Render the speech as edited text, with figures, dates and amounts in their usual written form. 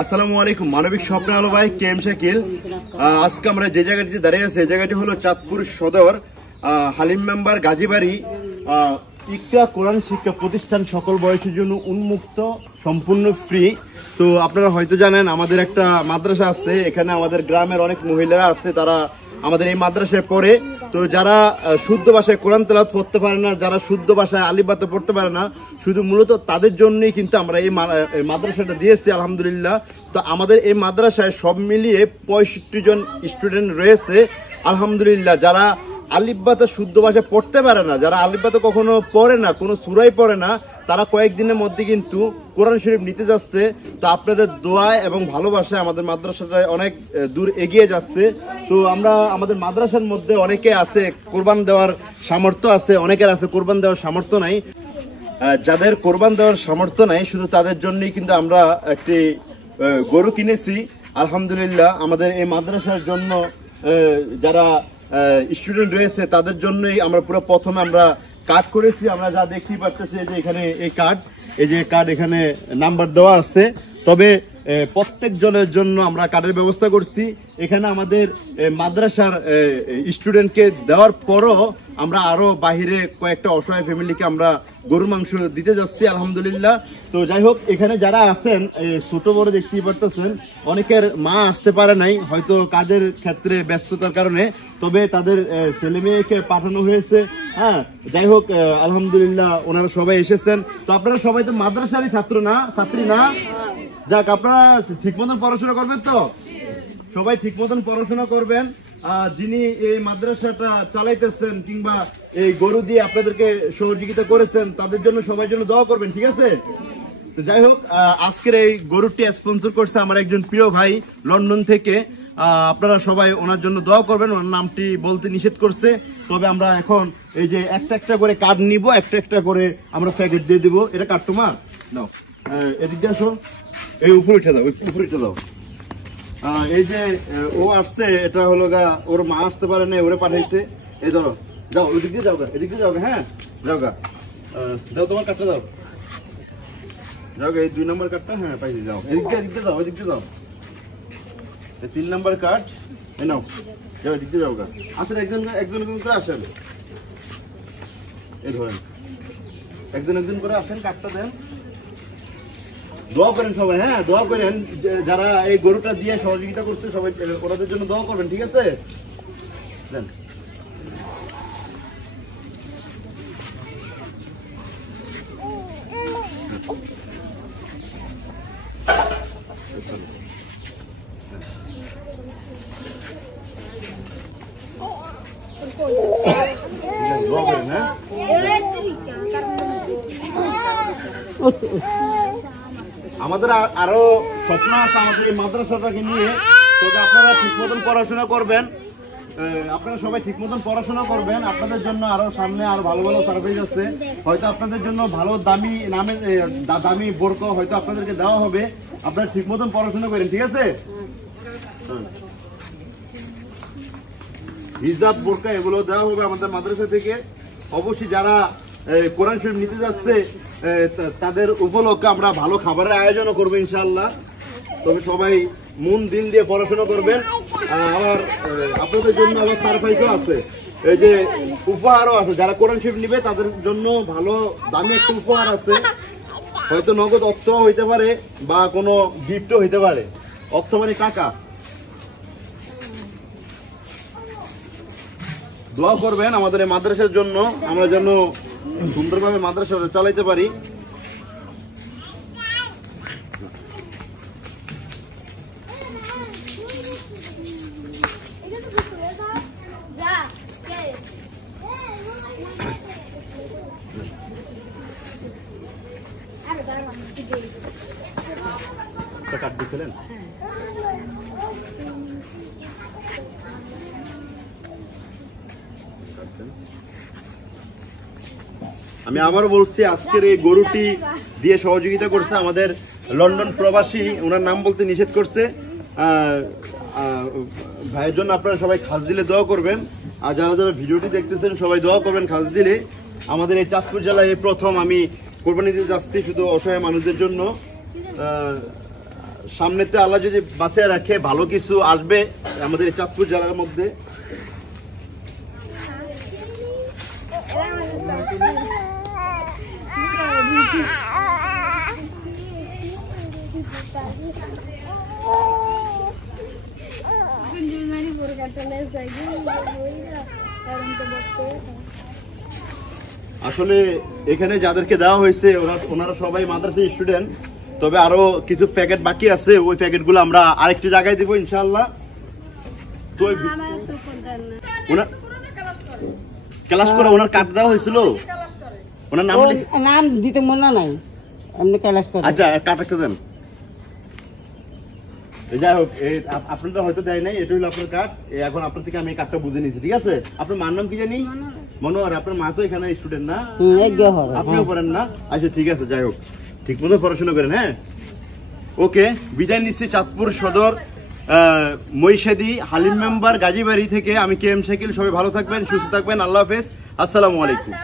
আসসালামু আলাইকুম। মানবিক স্বপ্ন আলো ভাই কেএম শাকিল। আজকে আমরা যে জায়গাটিতে দাঁড়িয়ে আছি এই জায়গাটি হলো চাঁদপুর সদর হালিম মেম্বার গাজীবাড়ি ইকরা কোরআন শিক্ষা প্রতিষ্ঠান, সকল বয়সের জন্য উন্মুক্ত, সম্পূর্ণ ফ্রি। তো আপনারা হয়তো জানেন আমাদের একটা মাদ্রাসা আছে, এখানে আমাদের গ্রামের অনেক মহিলারা আছে, তারা আমাদের এই মাদ্রাসায় পড়ে। তো যারা শুদ্ধ ভাষায় কোরআন তেলাওয়াত পড়তে পারে না, যারা শুদ্ধ ভাষায় আলিফ বাতা পড়তে পারে না, শুধু মূলত তাদের জন্যই কিন্তু আমরা এই মাদ্রাসাটা দিয়েছি আলহামদুলিল্লাহ। তো আমাদের এই মাদ্রাসায় সব মিলিয়ে 65 জন স্টুডেন্ট রয়েছে আলহামদুলিল্লাহ, যারা আলিফ বাতা শুদ্ধ ভাষায় পড়তে পারে না, যারা আলিফ বাতা কখনো পড়ে না, কোনো সূরাই পড়ে না, তারা কয়েকদিনের মধ্যে কিন্তু কোরআন শরীফ নিতে যাচ্ছে। তো আপনাদের দোয়ায় এবং ভালোবাসায় আমাদের মাদ্রাসাটায় অনেক দূর এগিয়ে যাচ্ছে। তো আমরা আমাদের মাদ্রাসার মধ্যে অনেকে আছে কোরবান দেওয়ার সামর্থ্য আছে, অনেকের আছে কোরবান দেওয়ার সামর্থ্য নাই। যাদের কোরবান দেওয়ার সামর্থ্য নাই শুধু তাদের জন্যই কিন্তু আমরা একটি গরু কিনেছি আলহামদুলিল্লাহ। আমাদের এই মাদ্রাসার জন্য যারা স্টুডেন্ট রয়েছে তাদের জন্যই আমরা পুরো প্রথমে আমরা কার্ড করেছি। আমরা যা দেখতে পাচ্ছি যে এখানে এই যে কার্ড এখানে নাম্বার দেওয়া আছে, তবে প্রত্যেক জনের জন্য আমরা কার্ডের ব্যবস্থা করছি। এখানে আমাদের মাদ্রাসার স্টুডেন্টকে দেওয়ার পরও আমরা আরো বাহিরে কয়েকটা অসহায় ফ্যামিলিকে আমরা গরুর মাংস দিতে যাচ্ছি আলহামদুলিল্লাহ। তো যাই হোক, এখানে যারা আছেন ছোট বড় দেখতেই পারতেছেন, অনেকের মা আসতে পারে নাই হয়তো কাজের ক্ষেত্রে ব্যস্ততার কারণে, তবে তাদের ছেলে মেয়েকে পাঠানো হয়েছে। হ্যাঁ, যাই হোক আলহামদুলিল্লাহ ওনারা সবাই এসেছেন। তো আপনারা সবাই তো মাদ্রাসারই ছাত্রী না? যাক, আপনারা ঠিক মতন পড়াশোনা করবেন তো? সবাই ঠিক মতন পড়াশোনা করবেন। যিনি এই মাদ্রাসাটা চালাইতেছেন কিংবা এই গরু দিয়ে আপনাদেরকে সহযোগিতা করেছেন তাদের জন্য সবাই জন্য দোয়া করবেন, ঠিক আছে? তো যাই হোক, আজকের এই গরুটি স্পন্সর করছে আমার একজন প্রিয় ভাই লন্ডন থেকে। আপনারা সবাই ওনার জন্য দোয়া করবেন। ওনার নামটি বলতে নিষেধ করছে, তবে আমরা এখন এই যে একটা একটা করে কার্ড নিব, একটা একটা করে আমরা প্যাকেট দিয়ে দিব। এটা কার্ড তোমার নাও, এদিক দিয়ে আসো, এই উপরে উঠে দাও। এই যে ও আসছে, এটা হলো গা ওর মা আসতে পারে না, ওরে পাঠাইছে। এই ধরো, যাও ওইদিক দিয়ে যাও গা, এদিক দিয়ে যাও গা। হ্যাঁ যাও গা, দাও তোমার কার্ডটা দাও, যাও গা, এই 2 নম্বর কার্ডটা। হ্যাঁ পাইছি, যাও এদিক দিয়ে যাও, ওইদিক দিয়ে যাও। 3 নম্বর কার্ড এই নাও, যাও এদিক দিয়ে যাও গা। আসেন একজন করে আসেন, এই ধরেন একজন করে আসেন, কার্ডটা দেন। দোয়া করেন সবাই, হ্যাঁ দোয়া করেন, যারা এই গরুটা দিয়ে সহযোগিতা করছে সবাই ওনাদের জন্য দোয়া করবেন, ঠিক আছে? দেন। দোয়া করেন, হ্যাঁ। আমাদের আরো স্বপ্ন আছে আমাদের এই মাদ্রাসাটাকে নিয়ে। তবে আপনারা ঠিক মতন পড়াশোনা করবেন, আপনারা সবাই ঠিক মতন পড়াশোনা করবেন। আপনাদের জন্য আরো সামনে আরো ভালো ভালো সার্ভিস আছে, হয়তো আপনাদের জন্য ভালো দামি বোরকা হয়তো আপনাদেরকে দেওয়া হবে। আপনারা ঠিক মতন পড়াশোনা করেন, ঠিক আছে? হিজাব বোরকা এগুলো দেওয়া হবে আমাদের মাদ্রাসা থেকে। অবশ্যই যারা কোরআন শরীফ নিতে যাচ্ছে তাদের উপলক্ষে আমরা ভালো খাবারের আয়োজনও করবো ইনশাআল্লাহ। তবে সবাই মন দিন দিয়ে পড়াশোনা করবেন। আবার আপনাদের জন্য আবার সারপ্রাইজও আছে, এই যে উপহারও আছে। যারা কোরআন শরীফ নিবে তাদের জন্য ভালো দামি একটা উপহার আছে, হয়তো নগদ অর্থ হইতে পারে বা কোনো গিফটও হইতে পারে। অর্থ মানে টাকা। দোয়া করবেন আমাদের এই মাদ্রাসার জন্য, আমরা যেন সুন্দরভাবে মাদ্রাসাটা চালাইতে পারি। কাট দিচ্ছিলেন? আমি আবারও বলছি, আজকের এই গরুটি দিয়ে সহযোগিতা করছে আমাদের লন্ডন প্রবাসী, ওনার নাম বলতে নিষেধ করছে ভাইয়ের জন্য। আপনারা সবাই খাস দিলে দোয়া করবেন, আর যারা যারা ভিডিওটি দেখতেছেন সবাই দোয়া করবেন খাস দিলে। আমাদের এই চাঁদপুর জেলায় এই প্রথম আমি কোরবানি দিতে যাচ্ছি শুধু অসহায় মানুষদের জন্য। সামনেতে আল্লাহ যদি বাঁচিয়ে রাখে ভালো কিছু আসবে আমাদের এই চাঁদপুর জেলার মধ্যে। আসলে এখানে যাদেরকে দেওয়া হয়েছে ওনারা সবাই মাদ্রাসা স্টুডেন্ট, তবে আরো কিছু প্যাকেট বাকি আছে, ওই প্যাকেটগুলো আমরা আরেকটি জায়গায় দিব ইনশাআল্লাহ। তো ক্লাস করে ওনার কার্ড দেওয়া হয়েছিল, ওনার নাম দিতে মনে নাই, এমনি ক্লাস করে। আচ্ছা কার্ড একটা দেন। যাই হোক, আপনারা হয়তো দেয় নাই, এটা হলো আপনার কার্ড। এখন আপনার থেকে আমি কার্ডটা বুঝে নিয়েছি, ঠিক আছে? আপনার মার নাম কি জানি? মনোহর। আপনার মা তো এখানে স্টুডেন্ট না? আপনিও পড়েন না? আচ্ছা ঠিক আছে, যাই হোক, ঠিক মতো পড়াশোনা করেন। হ্যাঁ, ওকে, বিদায় নিচ্ছি চাঁদপুর সদর মহিষাদী হালিম মেম্বার গাজীবাড়ি থেকে। আমি KM শাকিল। সবাই ভালো থাকবেন, সুস্থ থাকবেন। আল্লাহ হাফেজ, আসসালামু আলাইকুম।